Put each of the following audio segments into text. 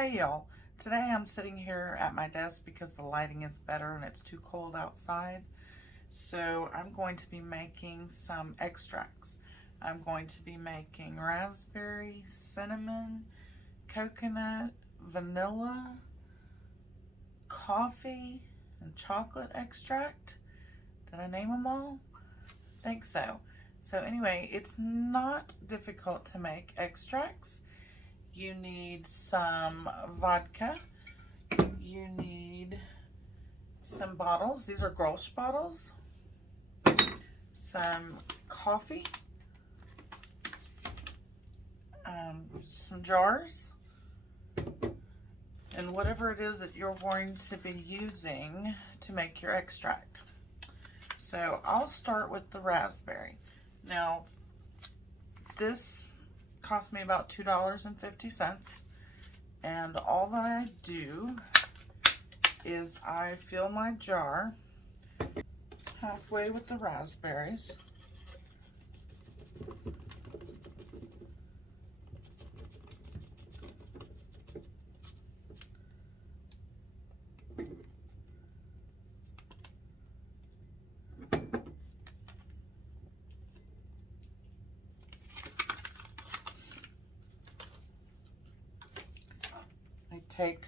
Hey y'all, today I'm sitting here at my desk because the lighting is better and it's too cold outside. So I'm going to be making some extracts. I'm going to be making raspberry, cinnamon, coconut, vanilla, coffee, and chocolate extract. Did I name them all? I think so. So anyway, it's not difficult to make extracts. You need some vodka. You need some bottles. These are Grolsch bottles. Some coffee. Some jars. And whatever it is that you're going to be using to make your extract. So I'll start with the raspberry. Now, this cost me about $2.50, and all that I do is I fill my jar halfway with the raspberries. I take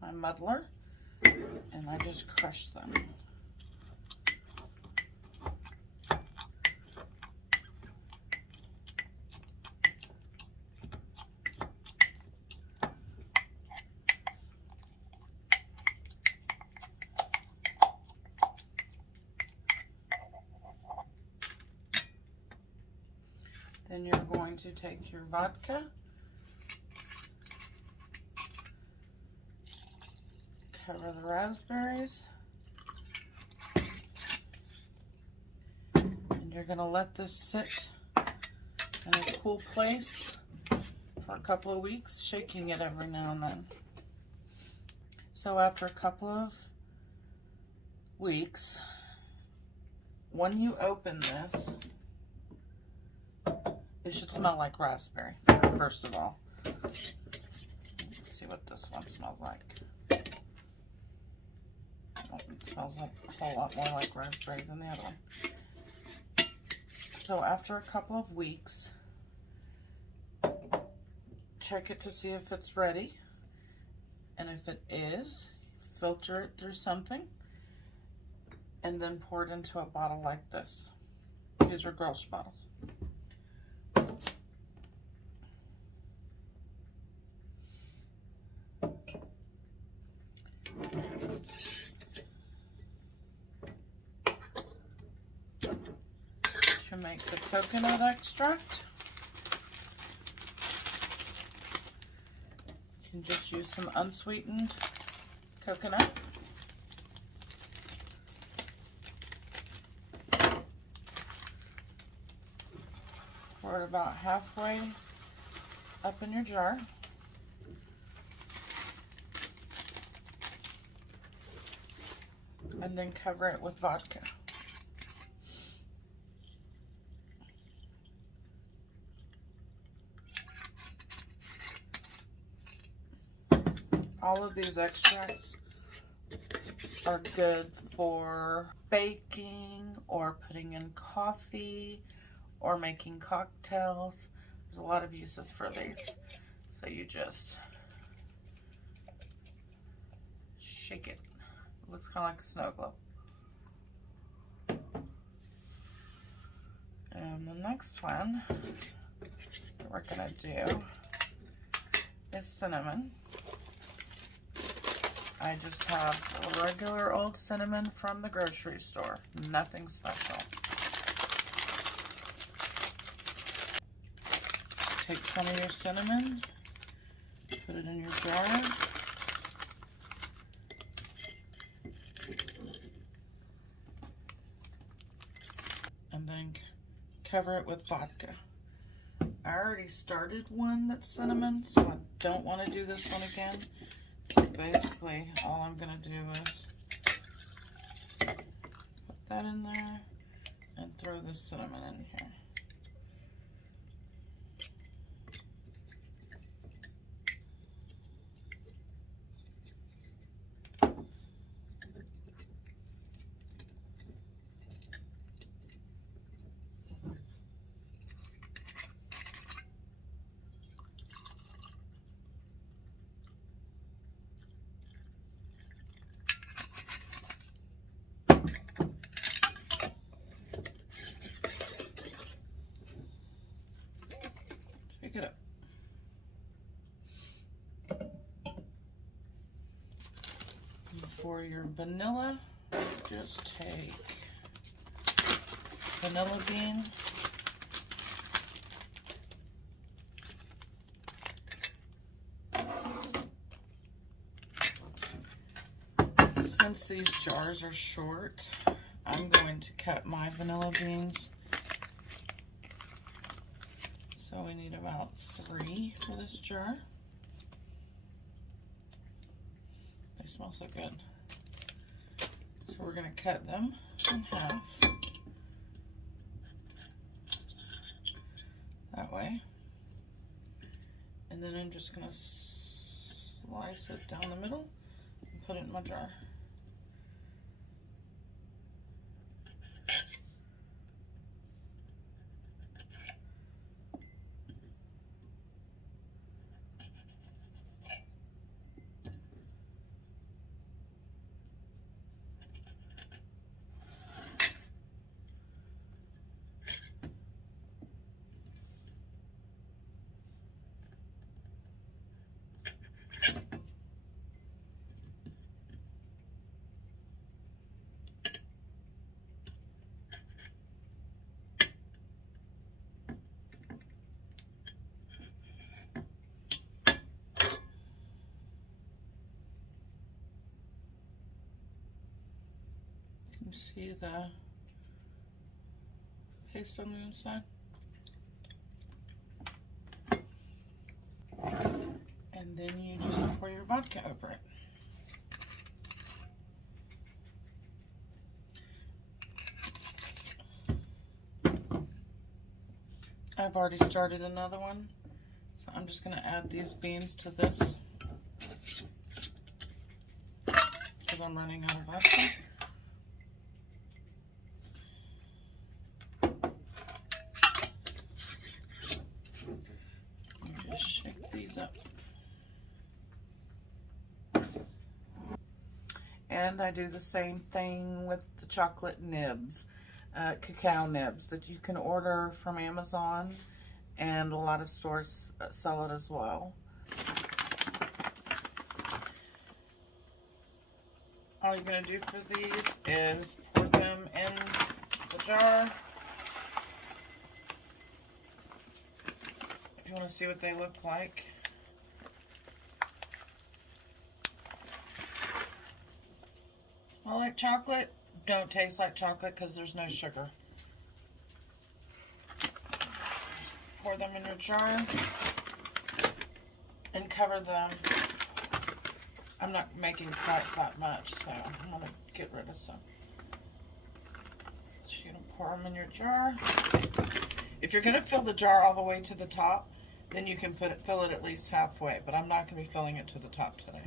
my muddler and I just crush them. Then you're going to take your vodka, cover the raspberries, and you're going to let this sit in a cool place for a couple of weeks, shaking it every now and then. So after a couple of weeks, when you open this, it should smell like raspberry, first of all. Let's see what this one smells like. It smells like a whole lot more like raspberry than the other one. So after a couple of weeks, check it to see if it's ready. And if it is, filter it through something and then pour it into a bottle like this. These are Grolsch bottles. To make the coconut extract, you can just use some unsweetened coconut. Pour it about halfway up in your jar. And then cover it with vodka. All of these extracts are good for baking or putting in coffee or making cocktails. There's a lot of uses for these. So you just shake it. It looks kind of like a snow globe. And the next one that we're gonna do is cinnamon. I just have a regular old cinnamon from the grocery store, nothing special. Take some of your cinnamon, put it in your jar, and then cover it with vodka. I already started one that's cinnamon, so I don't want to do this one again. So basically, all I'm going to do is put that in there and throw the cinnamon in here. For your vanilla, just take vanilla bean, since these jars are short, I'm going to cut my vanilla beans. So we need about 3 for this jar. They smell so good. So we're going to cut them in half. That way. And then I'm just going to slice it down the middle and put it in my jar. See the paste on the inside? And then you just pour your vodka over it. I've already started another one, so I'm just going to add these beans to this because I'm running out of vodka. And I do the same thing with the chocolate nibs, cacao nibs that you can order from Amazon, and a lot of stores sell it as well. All you're going to do for these is pour them in the jar. If you want to see what they look like. Smell like chocolate, don't taste like chocolate because there's no sugar. Pour them in your jar and cover them. I'm not making quite that much, so I'm going to get rid of some. So you're going to pour them in your jar. If you're going to fill the jar all the way to the top, then you can fill it at least halfway, but I'm not going to be filling it to the top today.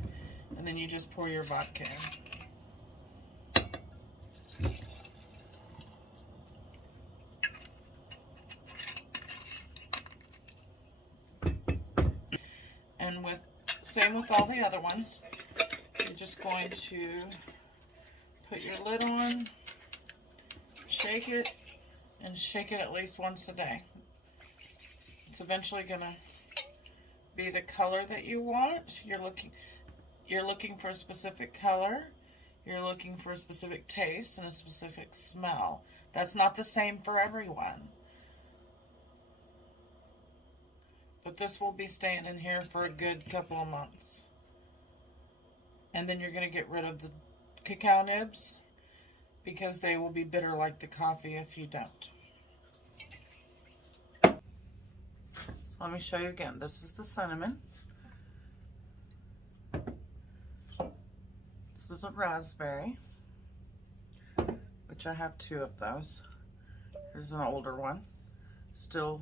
And then you just pour your vodka in. And same with all the other ones. You're just going to put your lid on, shake it, and shake it at least once a day. It's eventually going to be the color that you want. You're looking for a specific color. You're looking for a specific taste and a specific smell. That's not the same for everyone. But this will be staying in here for a good couple of months. And then you're going to get rid of the cacao nibs because they will be bitter like the coffee if you don't. So let me show you again. This is the cinnamon. This is a raspberry, which I have 2 of those. Here's an older one. Still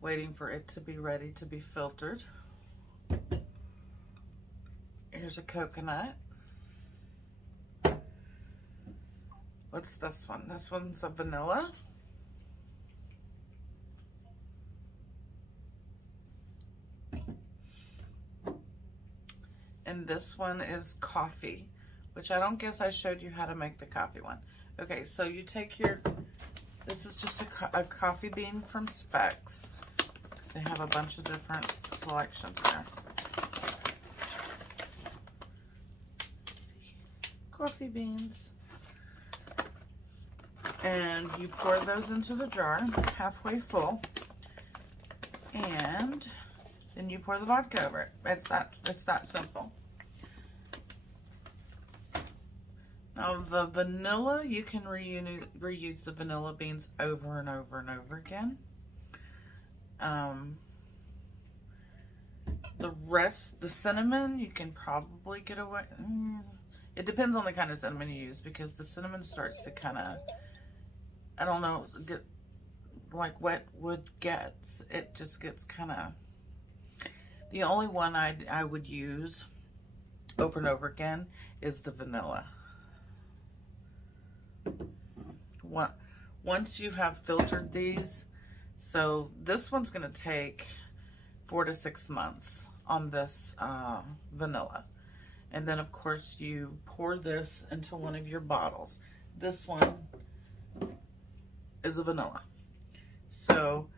waiting for it to be ready to be filtered. Here's a coconut. What's this one? This one's a vanilla. And this one is coffee, which I don't guess I showed you how to make the coffee one. Okay, so you take this is just a coffee bean from Specs. They have a bunch of different selections there. coffee beans. And you pour those into the jar, halfway full. And then you pour the vodka over it. It's that simple. Now the vanilla, you can reuse the vanilla beans over and over and over again. The cinnamon, you can probably get away. It depends on the kind of cinnamon you use, because the cinnamon starts to kind of, I don't know, get like wet wood gets. It just gets kind of. The only one I would use over and over again is the vanilla. Once you have filtered these, so this one's going to take 4 to 6 months on this vanilla. And then of course you pour this into one of your bottles. This one is a vanilla. So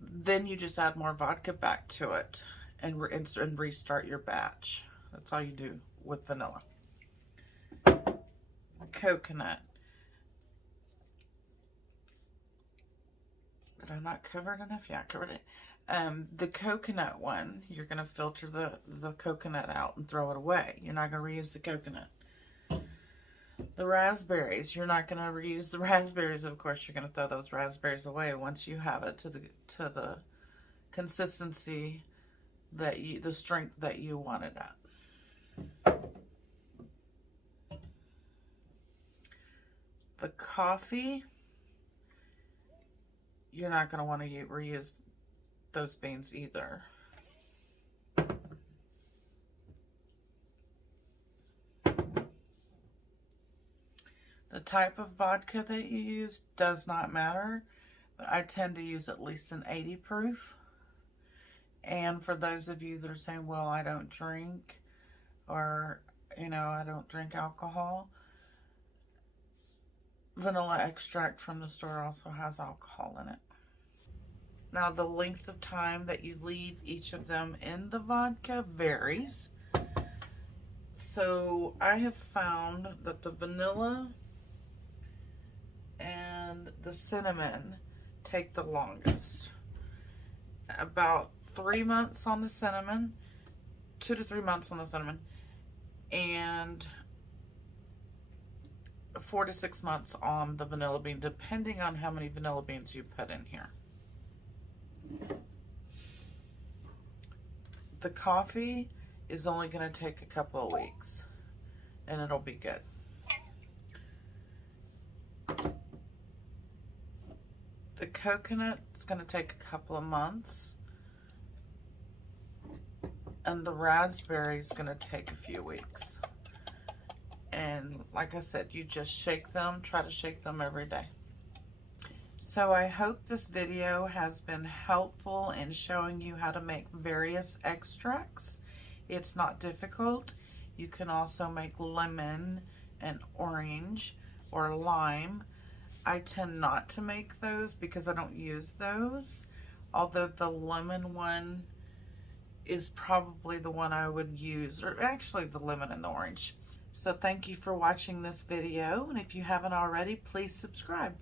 then you just add more vodka back to it and restart your batch. That's all you do with vanilla. Coconut. Did I not cover it enough? Yeah, I covered it. The coconut one, you're going to filter the coconut out and throw it away. You're not going to reuse the coconut. The raspberries, you're not going to reuse the raspberries. Of course, you're going to throw those raspberries away once you have it to the consistency that the strength that you want it at. The coffee, you're not going to want to reuse those beans either. The type of vodka that you use does not matter, but I tend to use at least an 80 proof. And for those of you that are saying, well, I don't drink, or, you know, I don't drink alcohol, vanilla extract from the store also has alcohol in it. Now, the length of time that you leave each of them in the vodka varies. So I have found that the vanilla and the cinnamon take the longest. About 3 months on the cinnamon, 2 to 3 months on the cinnamon, and 4 to 6 months on the vanilla bean, depending on how many vanilla beans you put in here. The coffee is only going to take a couple of weeks, and it'll be good. The coconut is going to take a couple of months, and the raspberry is going to take a few weeks. And like I said, you just shake them, try to shake them every day. So I hope this video has been helpful in showing you how to make various extracts. It's not difficult. You can also make lemon and orange or lime. I tend not to make those because I don't use those, although the lemon one is probably the one I would use, or actually the lemon and the orange. So thank you for watching this video, and if you haven't already, please subscribe.